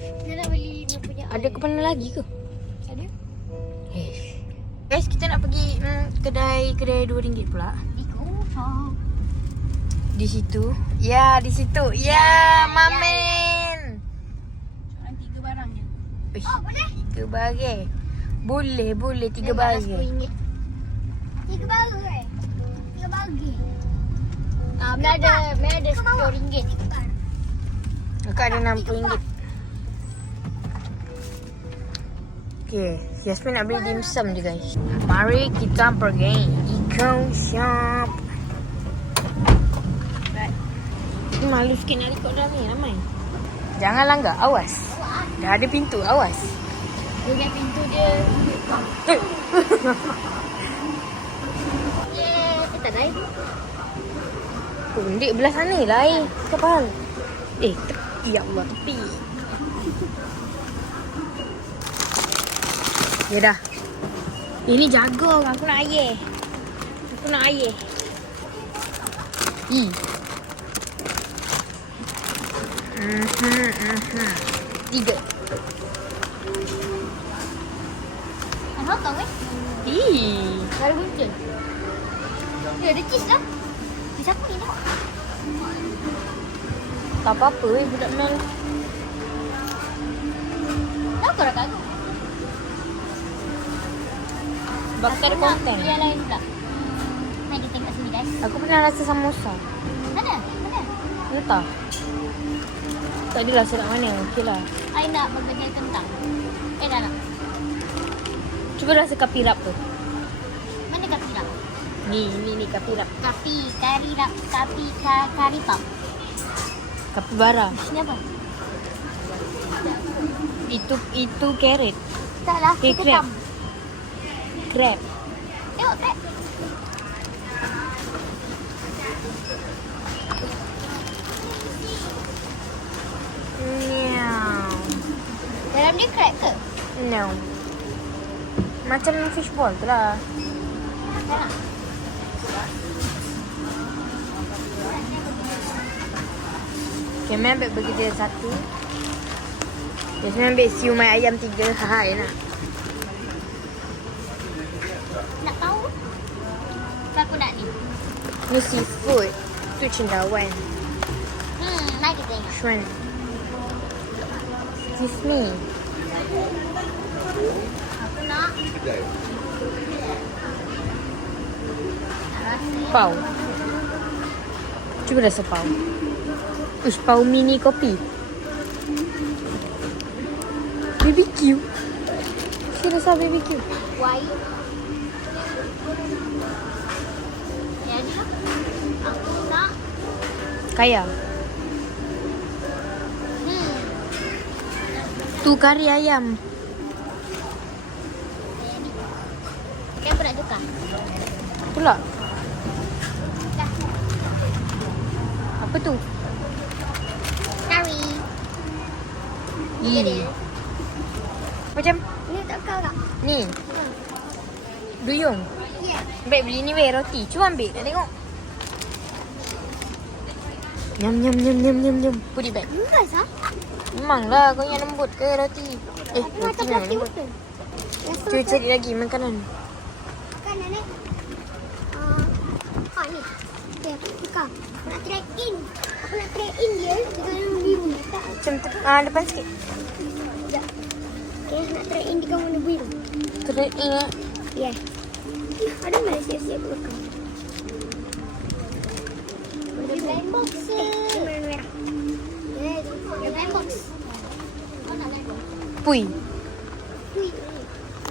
Dia nak beli ni punya. Ada ke mana lagi ke? Ada? Guys, kita nak pergi kedai RM2 pula. Kosong. Di situ. Ya, di situ. Ya, Mamen. Soalan 3 barang je. Uish, 3 bagai. Boleh, 3 Memang bagai. RM10. 3 bagai. 3 bagai. Mana ada RM10. Kakak ada RM60. Okay, Yasmin nak beli dimsum je guys. Mari kita pergi Eco Shop. Malu sikit nak ikut dalam ni ramai. Jangan langgar, awas. Dah ada pintu, awas. Dia pintu dia. Kita tak naik. Pundik belah sana lah air. Kepal. Tepi ya Allah, tepi. Ya dah. Ini jagung, aku nak air. Aku nak air. Tiga. Hotong baru muncul. Dia ada cheese lah. Cheese apa ni tengok. Tak apa-apa budak Mel. Tahu kau dah kagum. Sebab tak ada konten. Yang lain pula. Mari kita tengok sini guys. Aku pernah rasa samosa. Mana? Entah. Tak adalah sedap mana. Okey lah. I nak bergedil kentang. Dah nak. Cuba rasa kapi rap tu. Mana kapi rap? Ni kapi rap. Kari rap. Kari pap. Kapi bara. Ini apa? Itu carrot. Tak lah. Eh, crab. Crab. Tengok crab. Meow. Dalam dia crab ke? No. Macam fishball tu lah. Tak nak. Okay, Mel ambil bergedil 1. Jasmine ambil siumai ayam 3. Haha, enak. Nak tahu? Aku nak ni. Ni seafood. Tu cendawan. Mari kita tengok. Shrimp. Excuse me. Aku nak. Pau. Cuba rasa pau. Ush, pau mini kopi. BBQ. Saya rasa BBQ. Why? Ya dia. Aku nak. Kaya. Tu kari ayam. Kenapa nak tukar? Pula. Dah. Apa tu? Kari. Dia dia. Macam Ni tak kau tak? ni. Duyung. Ya. Baik beli ni weh roti. Cuba ambil nak tengok. Nyam. Put it back. Lembas ah? Memanglah kau yang lembut ke roti. Roti Macam memang plastik lembut. betul. Cuba cari lagi makanan. Kanan ni. Ni. Okay, tukar. Nak try in. Aku nak try in dia dengan biru. Tak. Macam depan sikit. Sekejap. Okay, nak try in dengan warna biru. Terus ingat. Ya. Ada mana siap-siap belakang? Warna blind box. Warna merah. Warna blind box. Kau nak blind box? Pui.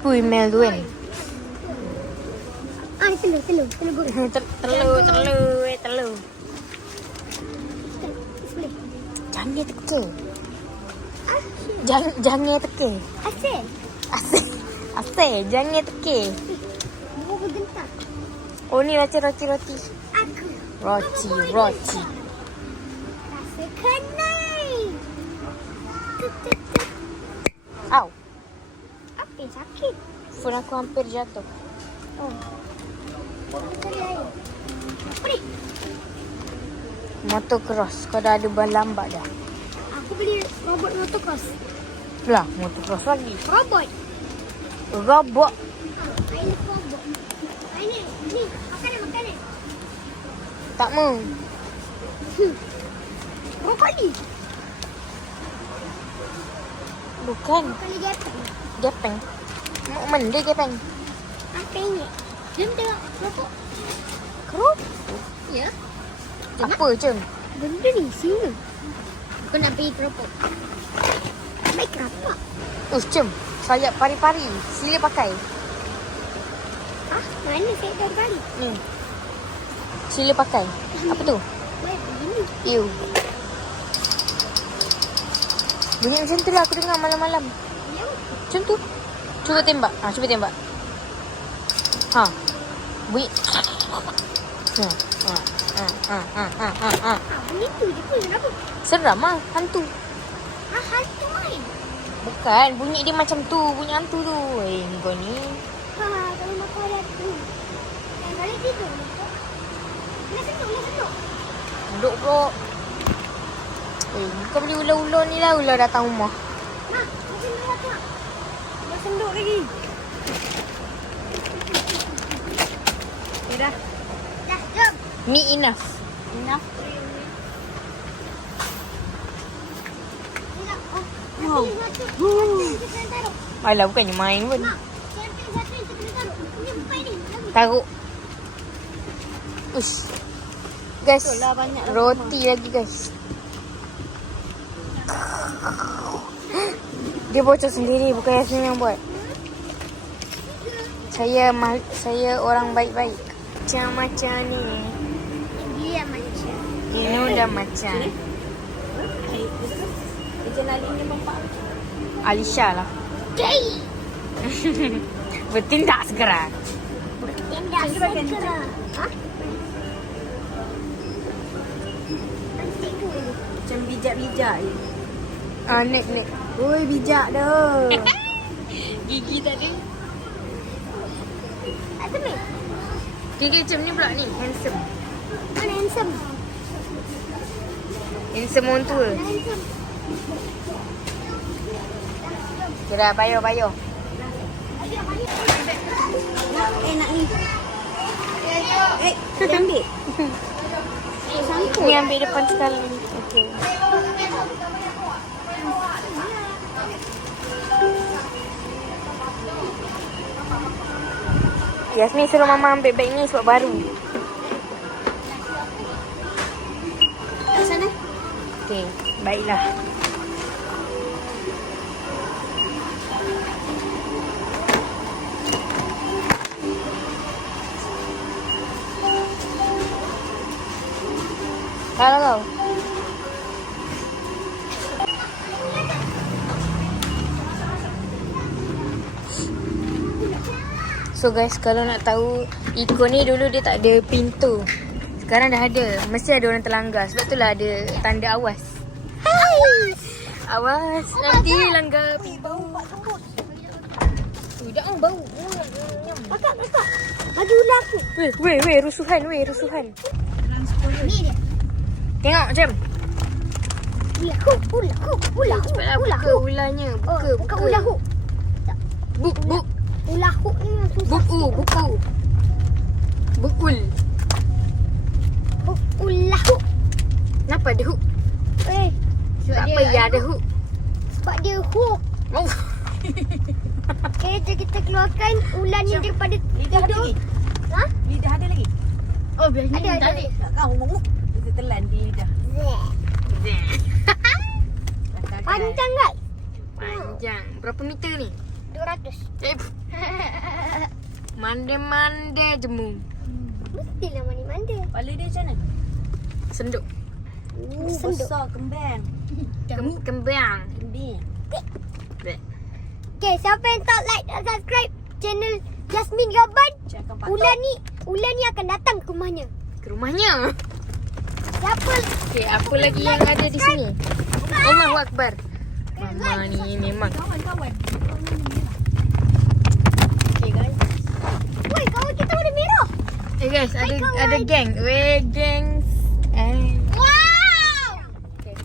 Pui Mel tu kan. Ni telur goreng. Telur. Boleh. Jangan teka. Jangan teka. Asyik. Asyik. Jangan teka. Buah bergentar. Oh ni roti. Aku. Roti. Rasa kenai. Au. Apa yang sakit? Phone aku hampir jatuh. Oh. Cari air. Apa ni? Motocross. Kau dah ada ban lambat dah. Aku beli robot motocross. Lah, motocross lagi. Robot. Robot. I love robot. Ni, makanan. Tak mau. Brokoli. Bukan. Brokoli gepeng. Gepeng. Mana dia gepeng? Apa ini? Jom tengok robot. Kerupuk. Ya. Apa je? Benda ni sini. Aku nak pergi keropok. Baik keropok. Jom. Sayap pari-pari. Sila pakai. Ah, mana saya tahu kali? Ni. Sila pakai. Apa tu? Baik begini. Ew. Bunyi macam tu lah aku dengar malam-malam. Ya. Macam tu. Cuba tembak. Cuba tembak. Ha. Bunyi. Bunyi tu je pun kenapa? Seram lah. Hantu. Hantu main. Bukan. Bunyi dia macam tu. Bunyi hantu tu. Kau ni. Kalau nak kau ada tu. Yang kali tidur. Nak senuk. Duduk bro. Kau beli ular-ular ni lah. Ular datang rumah. Mak, macam mana tu? Dah senduk lagi. Okay dah. Dah, jom. Me enough. Enough. Wow. Alah, bukannya main pun. Mak, camping satu yang kita kena taruh. Ini bukan ni. Taruh. Ush. Guys, Itulah banyak lah roti lagi guys. Dia bocor sendiri, bukan Yasmin yang buat. Saya orang baik-baik. Macam ni. Dia macam. Ini udah macam. Alisha lah. Jai. Bertindak segera. Tindak segera. Hah? Macam bijak-bijak je. Nek. Oi, bijak dah. Gigi tadi. Tak temen. Gigi macam ni pula ni. Handsome. Mana handsome? Handsome orang tua. Handsome. Kira bayo. Nak ni. Kita ambil. Sangkut. Ni ambil depan sekali. Okey. Yasmin suruh mama ambil beg ni sebab baru. Kat sana. Okey, baiklah. Halo. So guys, kalau nak tahu ikon ni dulu dia tak ada pintu. Sekarang dah ada. Mesti ada orang terlanggar. Sebab itulah ada tanda awas. Awas, nanti langgar pintu. Tidak bau. Kakak. Baju ular aku. Weh, rusuhan. Ni dia. Tengok jom. Ular. Cepatlah buka ularnya. Buka. ular hook. Buk. Ular hook ni memang susah. Buku. Bukul. Ular hook. Kenapa ada hook? Sebab Tak payah ada hook. Sebab dia hook. Oh. Okay, jom kita keluarkan ular ni daripada Lidah ada tidur. lagi? Ha? Lidah ada lagi? Oh, biasanya Tak ada. Tak kau ngomong. Kita telan di lidah. Panjang kan? Panjang. Berapa meter ni? 200. Mande jemu. Mestilah mandi-mandi. Kepala dia macam mana? Senduk. Senduk. Besar kembang. Kembang. Kembang. Okay, siapa yang tak like dan subscribe channel Jasmine Gaban, Cakap patut. ular ni akan datang ke rumahnya. Ke rumahnya. Siapa? Okey, apa lagi yang ada di sini? Allahu Akbar. Mama ni memang. Kawan-kawan. Okey guys. Woi, kawan kita warna merah. Guys, Hai, kawan. ada geng. Gengs. Wow! Okay.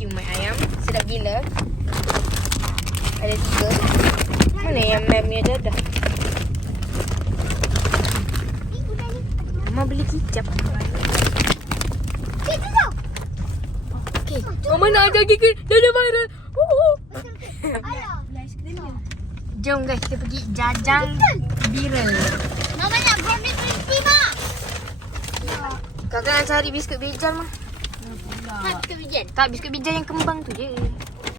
siumai ayam. Sedap gila. Ada 3. Mana yang memnya dadah? Mama beli kicap. Kita tau. Okay. Mama nak ajar gigi. Dadah viral. Ayah. Jom guys, kita pergi jajang viral. Mama nak brownie crispy, Ma. Kakak nak cari biskut bijal mah. Tak ke bijan. Tak, biskut bijal yang kembang tu je.